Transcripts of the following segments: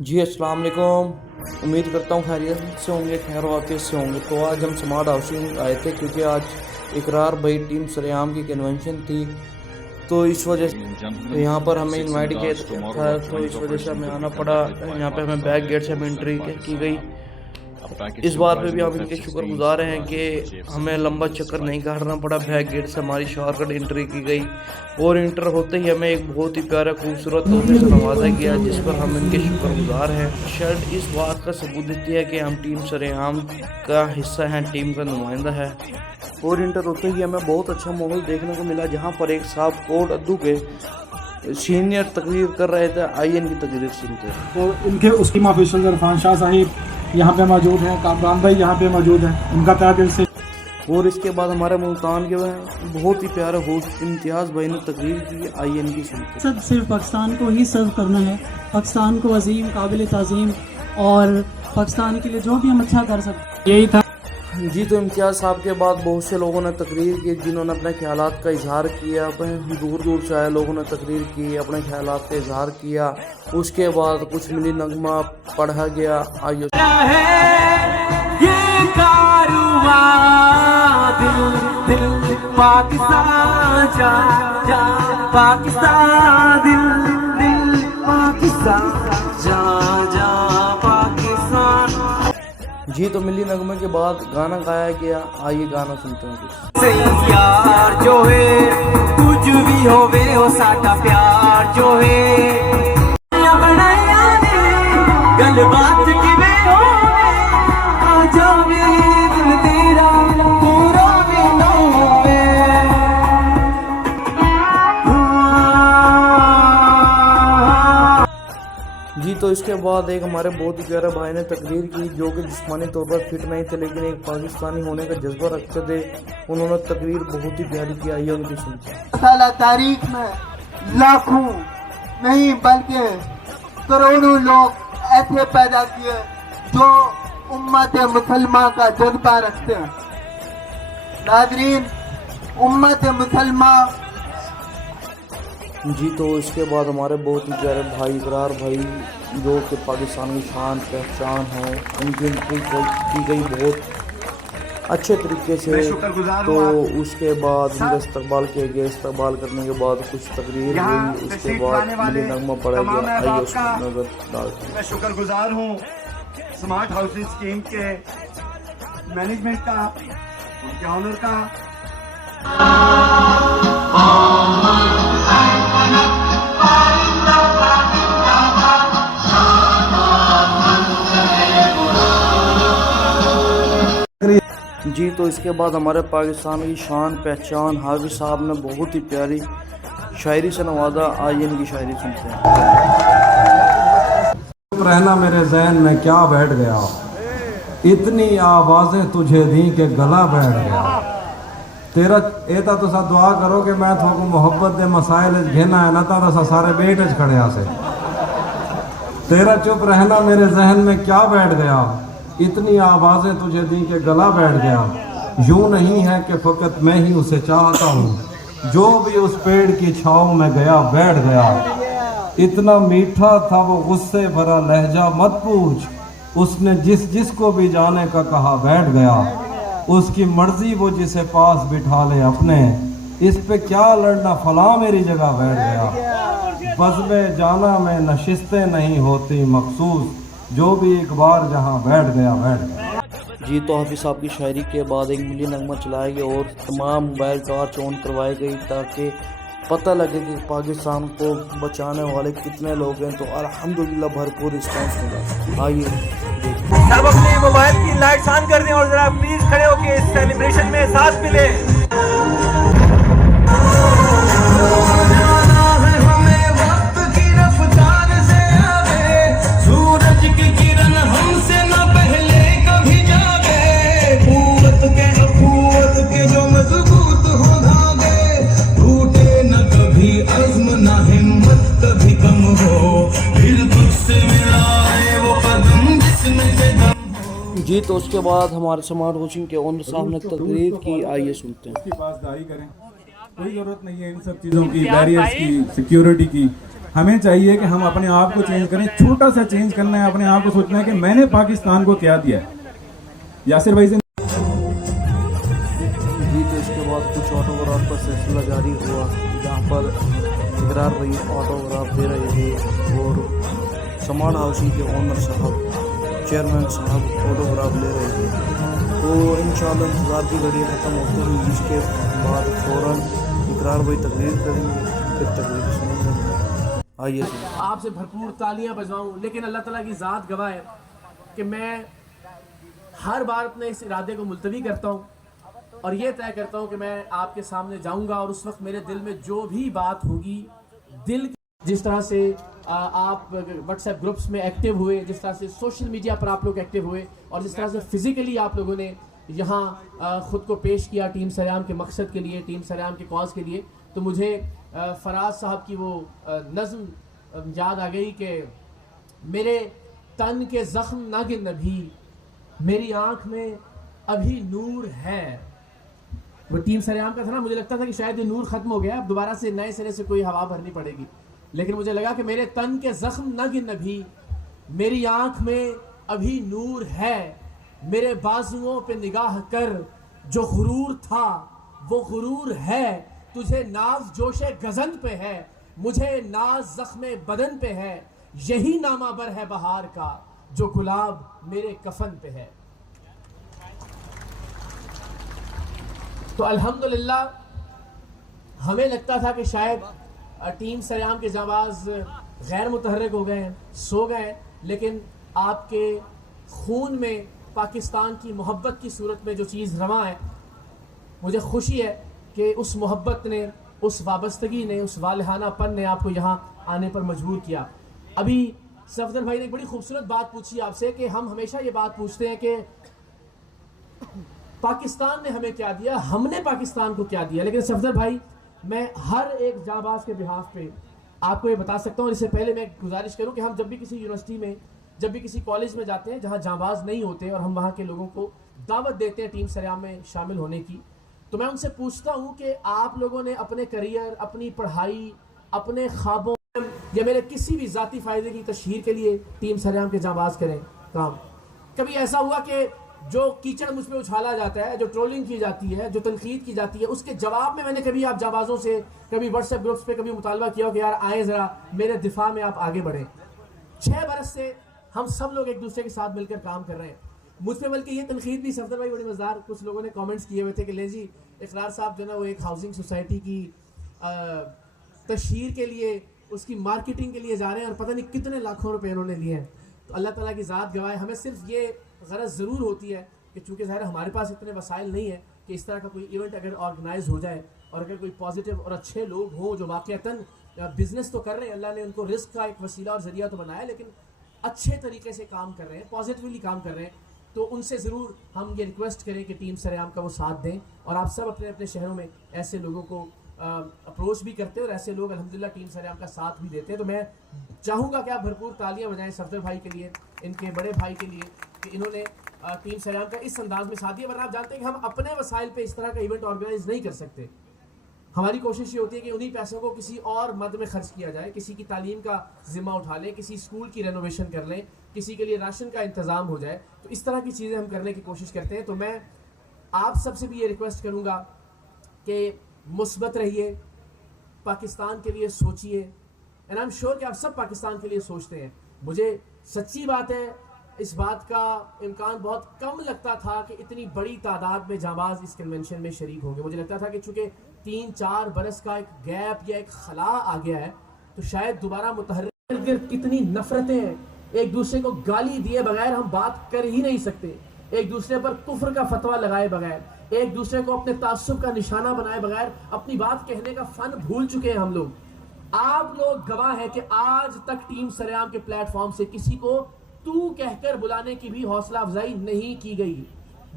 जी अस्सलाम वालेकुम। उम्मीद करता हूँ खैरियत से होंगे, खैर वाफियत से होंगे। तो आज हम स्मार्ट हाउसिंग आए थे क्योंकि आज इकरार भाई टीम सरेआम की कन्वेंशन थी, तो इस वजह से यहाँ पर हमें इनवाइट किया था, तो इस वजह से हमें आना पड़ा। यहाँ पे हमें बैक गेट से हमें एंट्री की गई। इस बात पे भी हम इनके शुक्रगुजार हैं कि हमें लंबा चक्कर नहीं काटना पड़ा, बैक गेट से हमारी शॉर्टकट एंट्री की गई और इंटर होते ही हमें एक बहुत ही प्यारा खूबसूरत तोहफे से नवाजा गया, जिस पर हम इनके शुक्रगुजार हैं। शर्ट इस बात का सबूत देती है कि हम टीम सरेआम का हिस्सा हैं, टीम का नुमाइंदा है। और इंटर होते ही हमें बहुत अच्छा माहौल देखने को मिला, जहाँ पर एक साहब कोट अद्दू के सीनियर तकरीर कर रहे थे। आइए इनकी तकरीर सुनते हैं। तो इनके उसकी ऑफिसर इरफान शाह साहिब यहाँ पे मौजूद हैं, कामरान भाई यहाँ पे मौजूद हैं, उनका तहे दिल से। और इसके बाद हमारे मुल्तान के बहुत ही प्यारे होस्ट इम्तियाज़ भाई ने तकरीर की। आइए इनकी सुनते हैं। सब सिर्फ पाकिस्तान को ही सर्व करना है, पाकिस्तान को अजीम काबिल ताज़ीम और पाकिस्तान के लिए जो भी हम अच्छा कर सकते, यही था। जी, तो इम्तियाज़ साहब के बाद बहुत से लोगों ने तकरीर की, जिन्होंने अपने ख्यालात का इजहार किया। दूर दूर से आए लोगों ने तकरीर की, अपने ख्यालात का इजहार किया। उसके बाद कुछ मिली नगमा पढ़ा गया। आइए पाकिस्तान जा जा, पाकिस्तान दिल दिल, पाकिस्तान जा जा, पाकिस्तान। जी, तो मिली नगमे के बाद गाना गाया गया। आइए गाना सुनते हैं कुछ। यार जो है कुछ भी होवे हो साटा प्यार जो है गल बात की वे होवे आ जावे दिल तेरा पूरा भी ना होवे। जी, तो इसके बाद एक हमारे बहुत ही प्यारे भाई ने तकरीर की, जो कि जिस्मानी तौर पर फिट नहीं थे लेकिन एक पाकिस्तानी होने का जज्बा रखते थे। उन्होंने तकरीर बहुत ही प्यारी की। आइए उनकी सुनते हैं। तारीख में लाखों नहीं बल्कि करोड़ों लोग ऐसे पैदा किए जो उम्मत मुसलमान का जज्बा रखते हैं। नाज़रीन, उम्मत मुसलमान। जी, तो इसके बाद हमारे बहुत ही प्यारे भाई इकरार भाई, जो कि पाकिस्तान की शान पहचान है, उनकी एंट्री की गई बहुत अच्छे तरीके से। तो उसके बाद उनका इस्तकबाल किया गया। इस्तकबाल करने के बाद कुछ तकरीर हुई, उसके बाद मिली नगमा पड़ा गया। आइए उसको नजर डालते हैं। मैं शुक्रगुजार हूँ स्मार्ट हाउसिंग स्कीम के मैनेजमेंट का, उनके ऑनर का। जी, तो इसके बाद हमारे पाकिस्तान की शान पहचान हाफिज साहब ने बहुत ही प्यारी शायरी से नवाजा। आइए इनकी शायरी सुनते हैं। चुप रहना मेरे ज़हन में क्या बैठ गया, इतनी आवाज़ें तुझे दी के गला बैठ गया। तेरा एता तुसा दुआ करो कि मैं थोको मोहब्बत दे मसाइल घेना है ना, तो सारे बेट च खड़िया से। तेरा चुप रहना मेरे जहन में क्या बैठ गया, इतनी आवाज़ें तुझे दी के गला बैठ गया। यूं नहीं है कि फ़कत मैं ही उसे चाहता हूँ, जो भी उस पेड़ की छाँव में गया बैठ गया। इतना मीठा था वो गुस्से भरा लहजा मत पूछ, उसने जिस जिसको भी जाने का कहा बैठ गया। उसकी मर्जी वो जिसे पास बिठा ले अपने, इस पे क्या लड़ना फला मेरी जगह बैठ गया। बज़्म जाना में नशिस्तें नहीं होती मखसूस, जो भी एक बार जहाँ बैठ गया बैठ गया। जी, तो हाफिज साहब की शायरी के बाद एक मिली नगमा चलाया गया और तमाम मोबाइल टॉर्च ऑन करवाई गई, ताकि पता लगे कि पाकिस्तान को बचाने वाले कितने लोग हैं। तो अल्हम्दुलिल्लाह भरपूर रिस्पॉन्स मिला। आइए देखिए। सब अपने मोबाइल की लाइट्स ऑन कर दें और जरा प्लीज खड़े होके इस सेलिब्रेशन में साथ मिले। जी, तो उसके बाद हमारे स्मार्ट हाउसिंग के ओनर साहब ने तकरीर की। आइए सुनते हैं। उसकी पासदारी करें, कोई ज़रूरत नहीं है इन सब चीज़ों की, बैरियर्स की, सिक्योरिटी की। हमें चाहिए कि हम अपने आप को चेंज करें, छोटा सा चेंज करना है, अपने आप को सोचना है कि मैंने पाकिस्तान को क्या दिया है। यासिर भाई से जी, तो इसके बाद कुछ ऑटोग्राफ का सिलसिला जारी हुआ, जहाँ पर इकरार भाई ऑटोग्राफ दे रहे थे और समाड हाउसिंग के ओनर साहब, चेयरमैन साहब ऑटोग्राफ ले रहे थे। तो इंशाल्लाह इंतज़ार की घड़ी ख़त्म होते ही इसके बाद फ़ौरन इकरार भाई तकरीर करेंगे, फिर तकरीर सुनेंगे। आइए आपसे भरपूर तालियां बजवाऊं, लेकिन अल्लाह ताला की ज़ात गवाह है कि मैं हर बार अपने इस इरादे को मुलतवी करता हूं और ये तय करता हूं कि मैं आपके सामने जाऊंगा और उस वक्त मेरे दिल में जो भी बात होगी, दिल जिस तरह से आप व्हाट्सएप ग्रुप्स में एक्टिव हुए, जिस तरह से सोशल मीडिया पर आप लोग एक्टिव हुए और जिस तरह से फिज़िकली आप लोगों ने यहाँ ख़ुद को पेश किया टीम सरेआम के मकसद के लिए, टीम सरेआम के कॉज के लिए, तो मुझे फराज साहब की वो नज़्म याद आ गई कि मेरे तन के ज़ख्म न गिन अभी, मेरी आँख में अभी नूर है। वो टीम सरेआम का था ना, मुझे लगता था कि शायद ये नूर ख़त्म हो गया, अब दोबारा से नए सिरे से कोई हवा भरनी पड़ेगी, लेकिन मुझे लगा कि मेरे तन के ज़ख्म न गिन अभी, मेरी आँख में अभी नूर है, मेरे बाजुओं पे निगाह कर, जो गुरूर था वो गुरूर है, तुझे नाज जोशे गज़न पे है, मुझे नाज ज़ख्मे बदन पे है, यही नामाबर है बहार का, जो गुलाब मेरे कफन पे है। तो अल्हम्दुलिल्लाह हमें लगता था कि शायद टीम सरेआम के जाबाज गैर मुतहर्रिक हो गए हैं, सो गए हैं, लेकिन आपके खून में पाकिस्तान की मोहब्बत की सूरत में जो चीज़ रवां है, मुझे खुशी है कि उस मोहब्बत ने, उस वाबस्तगी ने, उस वालहानापन ने आपको यहाँ आने पर मजबूर किया। अभी सफदर भाई ने एक बड़ी खूबसूरत बात पूछी आपसे कि हम हमेशा ये बात पूछते हैं कि पाकिस्तान ने हमें क्या दिया, हमने पाकिस्तान को क्या दिया, लेकिन सफदर भाई मैं हर एक जाबाज के बिहाफ पे आपको ये बता सकता हूँ, और इससे पहले मैं गुजारिश करूँ कि हम जब भी किसी यूनिवर्सिटी में, जब भी किसी कॉलेज में जाते हैं जहाँ जाबाज नहीं होते और हम वहाँ के लोगों को दावत देते हैं टीम सरेआम में शामिल होने की, तो मैं उनसे पूछता हूँ कि आप लोगों ने अपने करियर, अपनी पढ़ाई, अपने ख्वाबों या मेरे किसी भी ज़ाती फ़ायदे की तशहीर के लिए टीम सरेआम के जाबाज करें काम। कभी ऐसा हुआ कि जो कीचड़ मुझ पे उछाला जाता है, जो ट्रोलिंग की जाती है, जो तनकीद की जाती है, उसके जवाब में मैंने कभी आप जाबाजों से, कभी व्हाट्सएप ग्रुप्स पे कभी मुतालबा किया हो कि यार आए ज़रा मेरे दिफा में आप आगे बढ़ें? 6 बरस से हम सब लोग एक दूसरे के साथ मिलकर काम कर रहे हैं। मुझ पे बल्कि ये तनकीद भी सफदर भाई बड़ी मज़ेदार, कुछ लोगों ने कमेंट्स किए हुए थे कि ले जी इकरार साहब जो ना वो एक हाउसिंग सोसाइटी की तशहीर के लिए, उसकी मार्केटिंग के लिए जा रहे हैं और पता नहीं कितने लाखों रुपए इन्होंने लिए हैं। तो अल्लाह ताला की ज़ात गवाह है, हमें सिर्फ ये गरज ज़रूर होती है कि चूँकि ज़ाहिर हमारे पास इतने वसाइल नहीं है कि इस तरह का कोई इवेंट अगर ऑर्गेनाइज हो जाए और अगर कोई पॉजिटिव और अच्छे लोग हों जो वाक़तन बिज़नेस तो कर रहे हैं, अल्लाह ने उनको रिस्क का एक वसीला और ज़रिया तो बनाया, लेकिन अच्छे तरीके से काम कर रहे हैं, पॉजिटिवली काम कर रहे हैं, तो उनसे ज़रूर हम ये रिक्वेस्ट करें कि टीम सरेआम का वो साथ दें। और आप सब अपने अपने शहरों में ऐसे लोगों को अप्रोच भी करते हैं और ऐसे लोग अल्हम्दुलिल्लाह टीम सरेआम का साथ भी देते हैं। तो मैं चाहूँगा कि आप भरपूर तालियां बजाएं सफदर भाई के लिए, इनके बड़े भाई के लिए, कि इन्होंने टीम सरेआम का इस अंदाज में साथ दिया। वरना आप जानते हैं कि हम अपने वसाइल पे इस तरह का इवेंट ऑर्गेनाइज नहीं कर सकते। हमारी कोशिश ये होती है कि उन्हीं पैसों को किसी और मद में खर्च किया जाए, किसी की तालीम का ज़िम्मा उठा लें, किसी स्कूल की रेनोवेशन कर लें, किसी के लिए राशन का इंतज़ाम हो जाए। तो इस तरह की चीज़ें हम करने की कोशिश करते हैं। तो मैं आप सबसे भी ये रिक्वेस्ट करूँगा कि मुस्बत रहिए, पाकिस्तान के लिए सोचिए, एंड आई एम श्योर कि आप सब पाकिस्तान के लिए सोचते हैं। मुझे सच्ची बात है इस बात का इम्कान बहुत कम लगता था कि इतनी बड़ी तादाद में जाबाज इस कन्वेंशन में शरीक होंगे। मुझे लगता था कि चूँकि 3-4 बरस का एक गैप या एक खला आ गया है, तो शायद दोबारा मुतहर्रिक कितनी नफरतें हैं, एक दूसरे को गाली दिए बगैर हम बात कर ही नहीं सकते, एक दूसरे पर कुफ्र का फतवा लगाए बगैर, एक दूसरे को अपने तासुब का निशाना बनाए बगैर अपनी बात कहने का फन भूल चुके हैं हम लोग। आप लोग गवाह हैं कि आज तक टीम सरेआम के प्लेटफॉर्म से किसी को तू कहकर बुलाने की भी हौसला अफजाई नहीं की गई।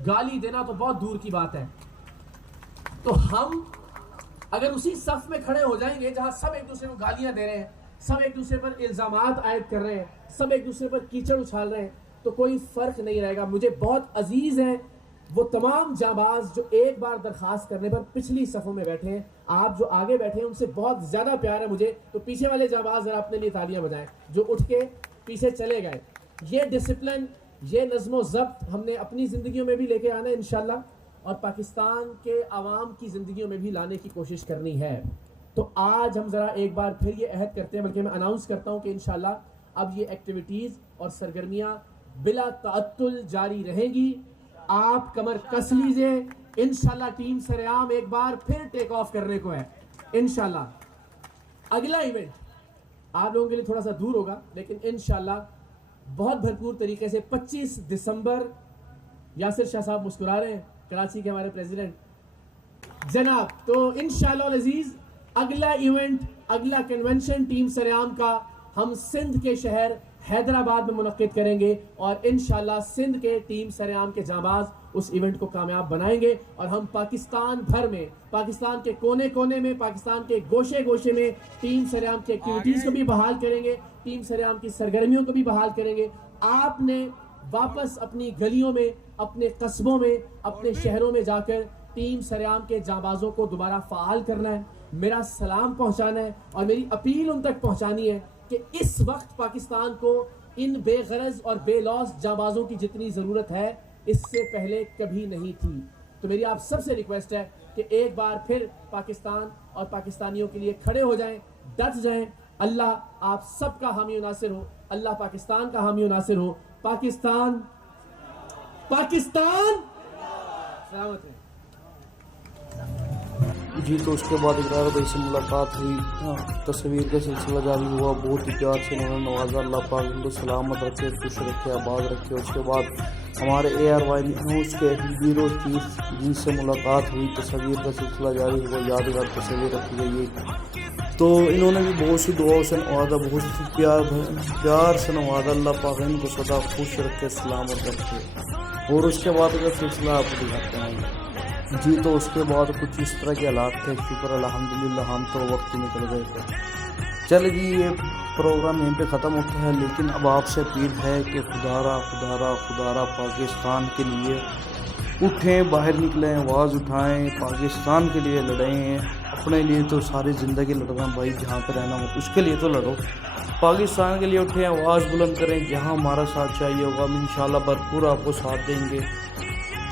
गाली देना तो बहुत दूर की बात है। तो हम अगर उसी सफ में खड़े हो जाएंगे जहां सब एक दूसरे को गालियां दे रहे हैं, सब एक दूसरे पर इल्जामात आयद कर रहे हैं, सब एक दूसरे पर कीचड़ उछाल रहे हैं, तो कोई फर्क नहीं रहेगा। मुझे बहुत अजीज है وہ تمام جانباز جو ایک بار درخواست کرنے پر پچھلی صفوں میں بیٹھے ہیں، آپ جو آگے بیٹھے ہیں ان سے بہت زیادہ پیار ہے مجھے، تو پیچھے والے جانباز ذرا اپنے لیے تالیاں بجائیں جو اٹھ کے پیچھے چلے گئے. یہ ڈسپلن، یہ نظم و ضبط ہم نے اپنی زندگیوں میں بھی لے کے آنا ہے انشاءاللہ، اور پاکستان کے عوام کی زندگیوں میں بھی لانے کی کوشش کرنی ہے. تو آج ہم ذرا ایک بار پھر یہ عہد کرتے ہیں، بلکہ میں اناؤنس کرتا ہوں کہ انشاءاللہ اب یہ ایکٹیویٹیز اور سرگرمیاں بلا تعطل جاری رہیں گی. آپ کمر کس لیجئے، انشاءاللہ ٹیم سریام ایک بار پھر ٹیک آف کرنے کو ہے انشاءاللہ. اگلا ایونٹ آپ لوگوں کے لیے تھوڑا سا دور ہوگا، لیکن انشاءاللہ بہت بھرپور طریقے سے 25 دسمبر، یاسر شاہ صاحب مسکرا رہے ہیں، کراچی کے ہمارے پریزیڈنٹ جناب. تو انشاءاللہ العزیز اگلا ایونٹ، اگلا کنونشن ٹیم سریام کا ہم سندھ کے شہر حیدرآباد میں منعقد کریں گے، اور انشاءاللہ سندھ کے ٹیم سریام کے جانباز اس ایونٹ کو کامیاب بنائیں گے، اور ہم پاکستان بھر میں، پاکستان کے کونے کونے میں، پاکستان کے گوشے گوشے میں ٹیم سریام کی ایکٹیویٹیز کو بھی بحال کریں گے، ٹیم سریام کی سرگرمیوں کو بھی بحال کریں گے. آپ نے واپس اپنی گلیوں میں، اپنے قصبوں میں، اپنے شہروں میں جا کر ٹیم سریام کے جانبازوں کو دوبارہ فعال کرنا ہے، میرا سلام پہنچانا ہے، اور میری اپیل ان تک پہنچانی ہے کہ اس وقت پاکستان کو ان بے غرض اور بے لوث جانبازوں کی جتنی ضرورت ہے اس سے پہلے کبھی نہیں تھی. تو میری آپ سب سے ریکویسٹ ہے کہ ایک بار پھر پاکستان اور پاکستانیوں کے لیے کھڑے ہو جائیں، ڈٹ جائیں. اللہ آپ سب کا حامی و ناصر ہو، اللہ پاکستان کا حامی و ناصر ہو. پاکستان سلامت ہے. جی تو اس کے بعد اقرار بھائی سے ملاقات ہوئی، تصویر کا سلسلہ جاری ہوا، بہت ہی پیار سے انہوں نے نوازا. اللہ پاک ان کو سلامت رکھے، خوش رکھے، آباد رکھے. اس کے بعد ہمارے ARY نیوز کے بیورو چیف جن سے ملاقات ہوئی، تصویر کا سلسلہ جاری ہوا، یادگار تصویر رکھی گئی. تو انہوں نے بھی بہت سی دعاؤں سے نوازا، بہت سی پیار سے نوازا. اللہ پاک ان کو سدا خوش رکھے، سلامت رکھے. اور اس کے بعد کا سلسلہ آپ کو دکھاتے ہیں. جی تو اس کے بعد کچھ اس طرح کے حالات تھے، شکر الحمدللہ ہم تو وقت نکل گئے تھے. چل جی یہ پروگرام یہیں پہ ختم ہوتا ہے، لیکن اب آپ سے اپیل ہے کہ خدارا پاکستان کے لیے اٹھیں، باہر نکلیں، آواز اٹھائیں، پاکستان کے لیے لڑیں. اپنے لیے تو ساری زندگی لڑنا بھائی، جہاں پہ رہنا ہو اس کے لیے تو لڑو. پاکستان کے لیے اٹھیں، آواز بلند کریں. جہاں ہمارا ساتھ چاہیے ہوگا ہم انشاءاللہ بھرپور آپ کو ساتھ دیں گے.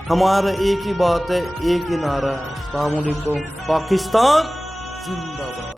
ہمارا ایک ہی بات ہے، ایک ہی نعرہ ہے، السلام علیکم، پاکستان زندہ باد.